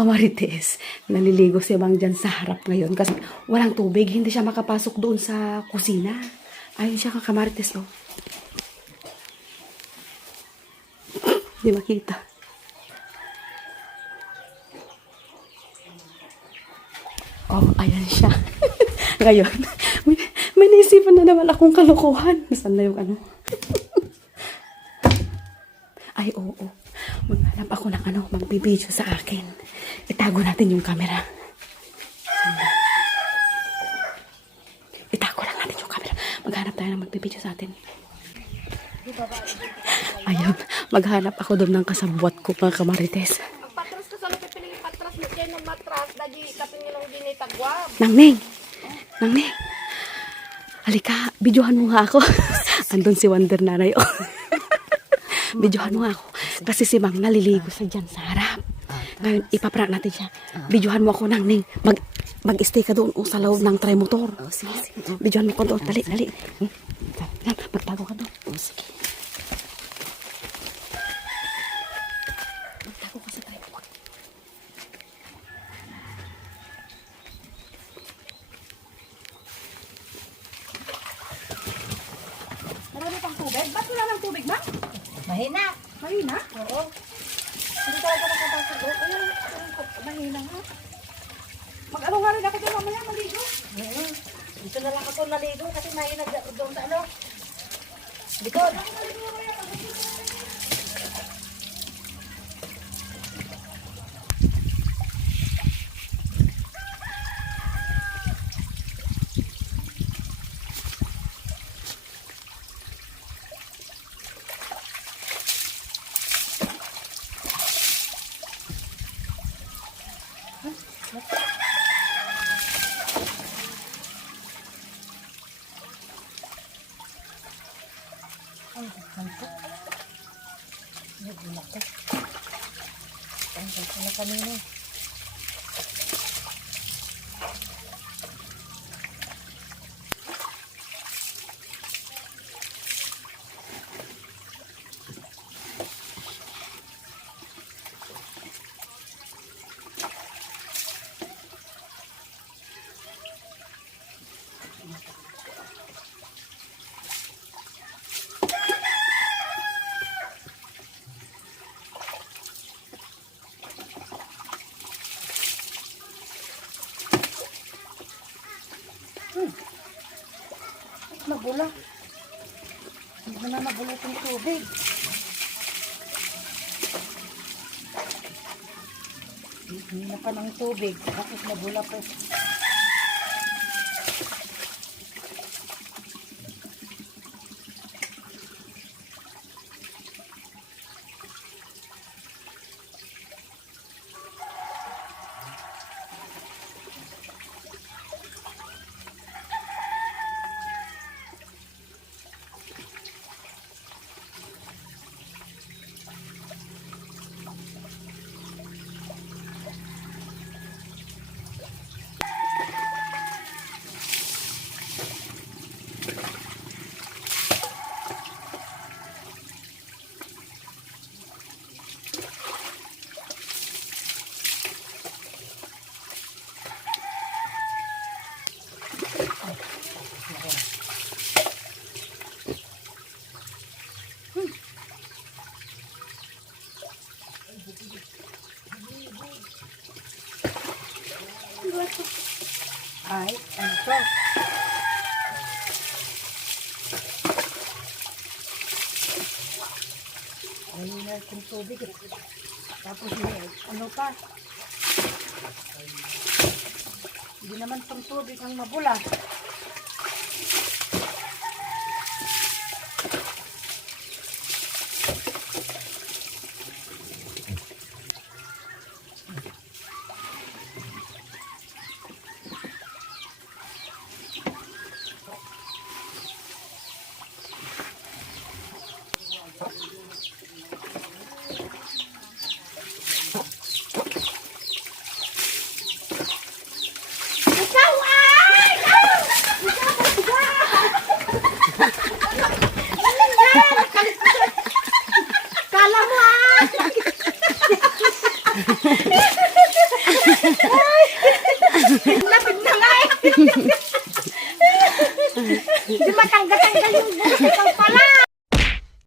Kamarites, naliligo si Mang dyan sa harap ngayon kasi walang tubig. Hindi siya makapasok doon sa kusina. Ayun siya Kamarites, oh. Hindi makita. Oh, ayan siya. Ngayon, may naisipan na naman akong kalokohan. Nasaan na yung ano? Ay, oo. Maghanap ako ng ano, magbibideo sa akin. Itago natin yung camera. Itago lang natin yung camera. Maghanap tayo ng magbibideo sa atin. Ayun, maghanap ako doon ng kasabwat ko, mga Kamarites. Ang patras ka sa napipiling patras mo dyan ng matras. Dagi kapin nyo lang dinitagwab. Nangning! Nangning! Halika, videohan mo nga ako. Andun si Wonder Nanay. Oh. Videohan mo nga ako. Kasi si Mang naliligo sa dyan sa harap. Ngayon, ipaprank natin siya. Videohan mo ako, Nangning. Mag-stay ka doon sa loob ng tri-motor. Oh, sige, sige. Videohan mo ko doon. Dali, dali. Yan, magtago ka doon. Oh, sige. Magtago ka sa tri-motor. Marami pang tubig? Ba't wala ng tubig, Mang? Mahina. Mahina? Oo. Hindi talaga nakapasok doon. Ayun, mahina nga. Mag-ano nga rin ako doon mamaya, maligo. Dito na lang ako naligo kasi mahina doon sa ano. Likod. Ano kanina? Nabula. Hindi na nabula itong tubig. Hindi na pa ng tubig. Tapos nabula pa. Ay, ano to? Ayun na itong tubig. Tapos ano pa? Hindi naman itong tubig ang mabula. Di matangga-tanggal yung buhok. Ikaw pala.